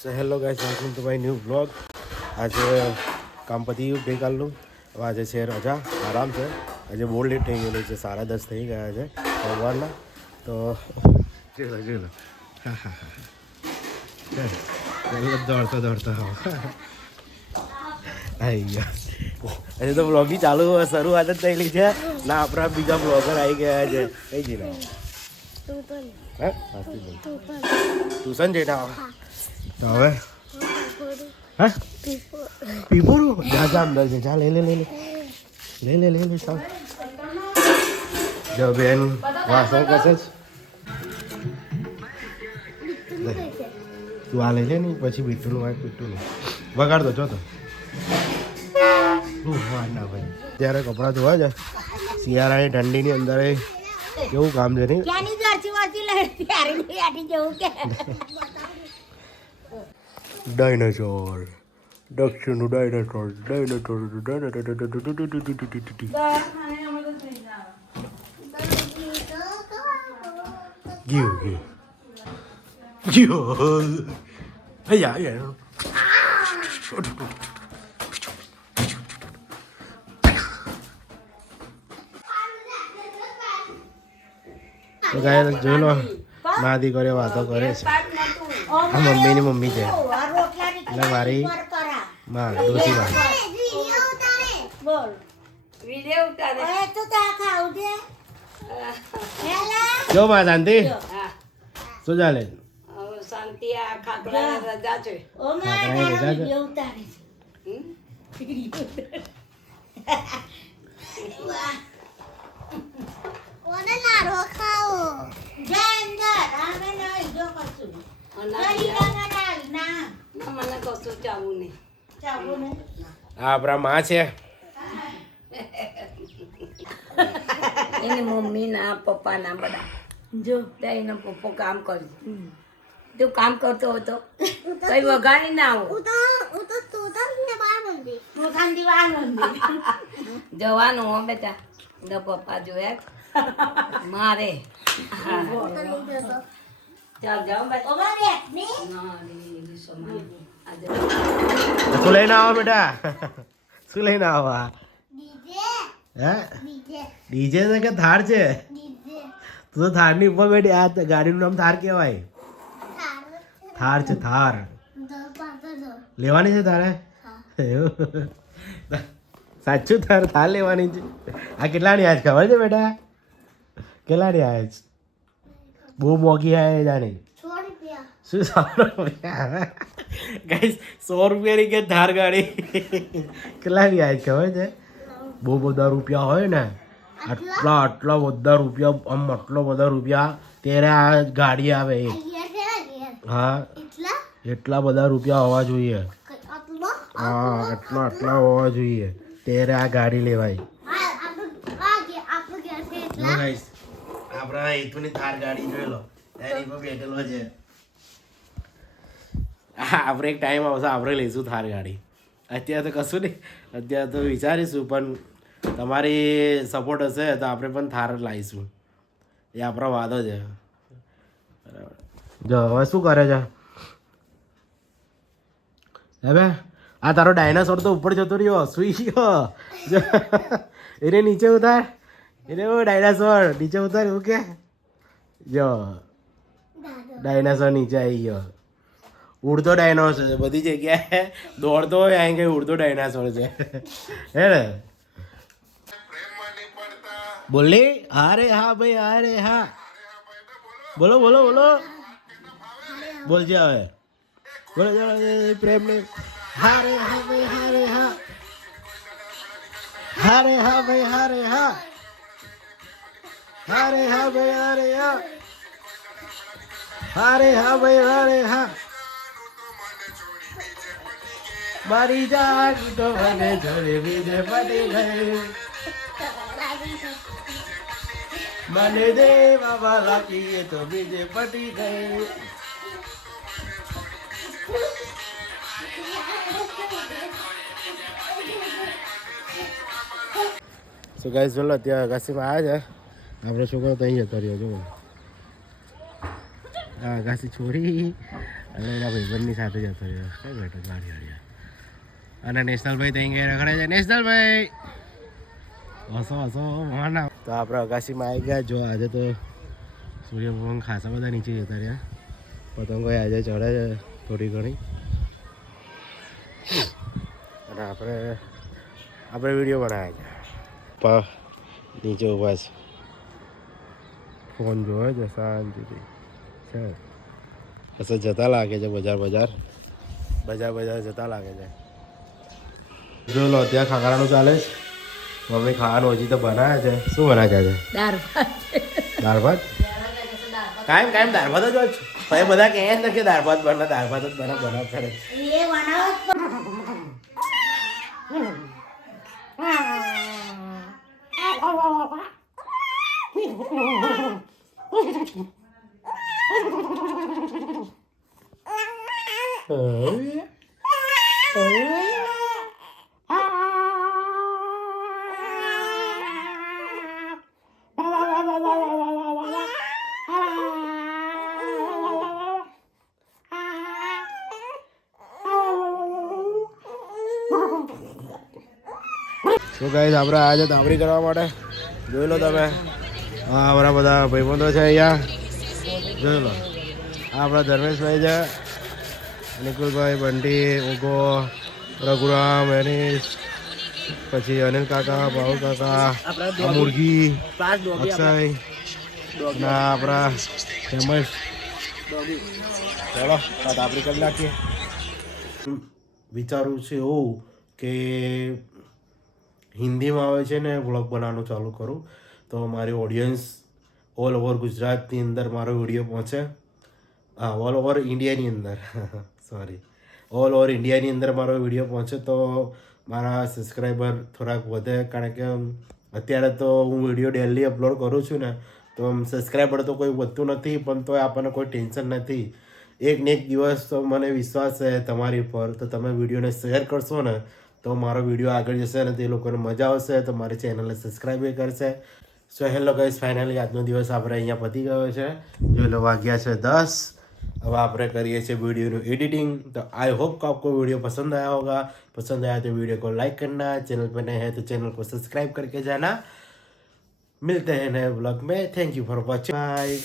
So hello guys, welcome to my new blog. આજે કામ પતી ગયું ગઈકાલનું. હવે આજે છે રજા, આરામ છે. આજે બહુ લેટ થઈ ગયેલું છે, 10:30 થઈ ગયા છે સવારના. તો જોઈ લો હા હા હા દોડતો આવી ગયા. હજી તો બ્લોગી ચાલુ શરૂઆત જ થયેલી છે ના. આપણા બીજા બ્લોગર આવી ગયા છે. કઈ જઈને હે ટ્યુશન જઈને આવો તો હવે હા પીપોરું જા અંદર છે. જા લે ચાલ. જો બેન વાસણ કસે જ તું આ લઈ લે ને પછી પીટુનું વગાડ દો. જો તો ના ભાઈ ત્યારે કપડાં ધોવા જાય શિયાળાની ઠંડીની અંદર કેવું કામ છે નહીં. ડાયનાસોર દક્ષિણનું ડાયનાસોર ગયો તો ગાય જોઈ લો મા દીકરીઓ વાતો કરે છે. આ મમ્મીની મમ્મી છે એટલે મારી માં ડોસી માં. જો માં શાંતિ શું ચાલે? શાંતિ. આ ખાખરાની રજા છે. આપણા માં છે એની મમ્મી ના પપ્પા ના બધા જો એનો પપ્પો કામ કરે. તું કામ કરતો હતો કઈ વગાડી ના આવો જવાનું હો બેટા. પપ્પા જોયા મારે ચાલ જાઓ શું લઈને આવો બેટા? શું લઈને આવો? હે ડીજે છે કે થાર છે? તું તો થાર ની ઉપર બેઠી. આ ગાડીનું નામ થાર કહેવાય. થાર છે થાર. લેવાની છે તારે? સાચું થાર લેવાની છે. આ કેટલાની આજ ખબર છે બેટા? કેટલાની આજ? બહુ મોંઘી આવે જાણી. શું 100 રૂપિયા? ગાઈસ 100 રૂપિયાની કે થાર ગાડી કેટલાની આજ ખબર છે? બહુ બધા રૂપિયા હોય ને. આટલા બધા રૂપિયા આમ આટલો બધા રૂપિયા ત્યારે આ ગાડી આવે. હા એટલા બધા રૂપિયા હોવા જોઈએ. હા આટલા હોવા જોઈએ ત્યારે આ ગાડી લેવાય. આપણા હેતુની થાર ગાડી જોઈ લો એની પર બેઠેલો છે. આપણે એક ટાઈમ આવશે આપણે લઈશું થાર ગાડી. અત્યારે તો કશું નહીં, અત્યારે તો વિચારીશું. પણ તમારી સપોર્ટ હશે તો આપણે પણ થાર લાવીશું. એ આપણો વાદો છે. બરાબર. જો હવે શું કરે છે હવે? આ તારો ડાયનાસોર તો ઉપર જતો રહ્યો, સુઈ ગયો. એને નીચે ઉતાર. એને ડાયનાસોર નીચે ઉતાર. એવું કે જો ડાયનાસોર નીચે આવી ગયો. ઉડતો ડાયનાસોર છે. બધી જગ્યાએ દોડતો હોય અહીં કઈ ઉડતો ડાયનાસોર છે. હે ને? બોલી હારે હા ભાઈ હારે હા. બોલો બોલજે હવે. બોલો પ્રેમ ને હારે હા ભાઈ હારે હા. હારે હા ભાઈ હારે હા. હારે હા ભાઈ હારે હા. હારે હા ભાઈ હારે હા. મારી જાન તો મને જોડે બીજે પડી ગઈ. મને દેવા વાલા કીએ તો બીજે પડી ગઈ. સો ગાઈસ ચલો ત્યાં અગાસીમાં આવ્યા છે. આપણો છોકરો તો અહીં જતો રહ્યો. જો હા અગાસી છોડી અને એના ભાઈબંધની સાથે જતો રહ્યો કઈ બેઠો ગાડી વાળી અને નેશનલભાઈ ત્યાં ગયા રખડે છે નેશનલભાઈ હસો હસો માના તો આપણે અગાસીમાં આવી ગયા જો આજે તો સૂર્ય ભગવાન ખાસા બધા નીચે જતા રહ્યા પતંગો આજે ચડે છે થોડી ઘણી અને આપણે વિડીયો બનાવ્યા છે નીચે ઊભા છે ફોન જોવે છે શાંતિથી છે અસર જતા લાગે છે બજાર જતા લાગે છે જો લો ત્યાં ખાખરાનું ચાલે છે મમ્મી ખાવાનું હજી તો બનાવે છે શું બનાવે છે દાળ ભાત કાયમ દાળ ભાત જ હોય છે પછી બધા કહે છે કે દાળ ભાત જ બનાવ કરે શું કહે છે આપણે આજે તાબરી કરવા માટે જોઈ લો તમે હા આપણા બધા ભાઈબંધો છે અહીંયા જોઈ લો આ આપણા ધર્મેશભાઈ છે નિકુલભાઈ બંટી ઓગો રઘુરામ એનીશ પછી અનિલ કાકા બાહુલ કાકા મુરગી અક્ષય ના આપણા ફેમસ ચલો તાબરી કરી નાખીએ વિચારું છે એવું કે હિન્દીમાં આવે છે ને વ્લોગ બનાવવાનું ચાલુ કરું તો મારી ઓડિયન્સ ઓલ ઓવર ગુજરાતની અંદર મારો વિડીયો પહોંચે હા ઓલ ઓવર ઇન્ડિયાની અંદર સોરી ઓલ ઓવર ઇન્ડિયાની અંદર મારો વિડીયો પહોંચે તો મારા સબસ્ક્રાઈબર થોડાક વધે કારણ કે અત્યારે તો હું વિડીયો ડેલી અપલોડ કરું છું ને તો સબસ્ક્રાઈબર તો કોઈ વધતું નથી પણ તો આપણને કોઈ ટેન્શન નથી એક ને એક દિવસ તો મને વિશ્વાસ છે તમારી પર તો તમે વિડીયોને શેર કરશો ને તો મારો વિડીયો આગળ જશે અને તે લોકોને મજા આવશે તો મારી ચેનલને સબસ્ક્રાઈબ એ કરશે સો હેલો ગાઈસ ફાઇનલી આજનો દિવસ આપણે અહીંયા પતી ગયો છે જો લો વાગ્યા છે 10 अब આપણે કરીએ છીએ वीडियो एडिटिंग तो आई होप को आपको वीडियो पसंद आया होगा पसंद आया तो वीडियो को लाइक करना चैनल पर नए हैं तो चैनल को सब्सक्राइब करके जाना मिलते हैं नए ब्लॉग में thank you for watching bye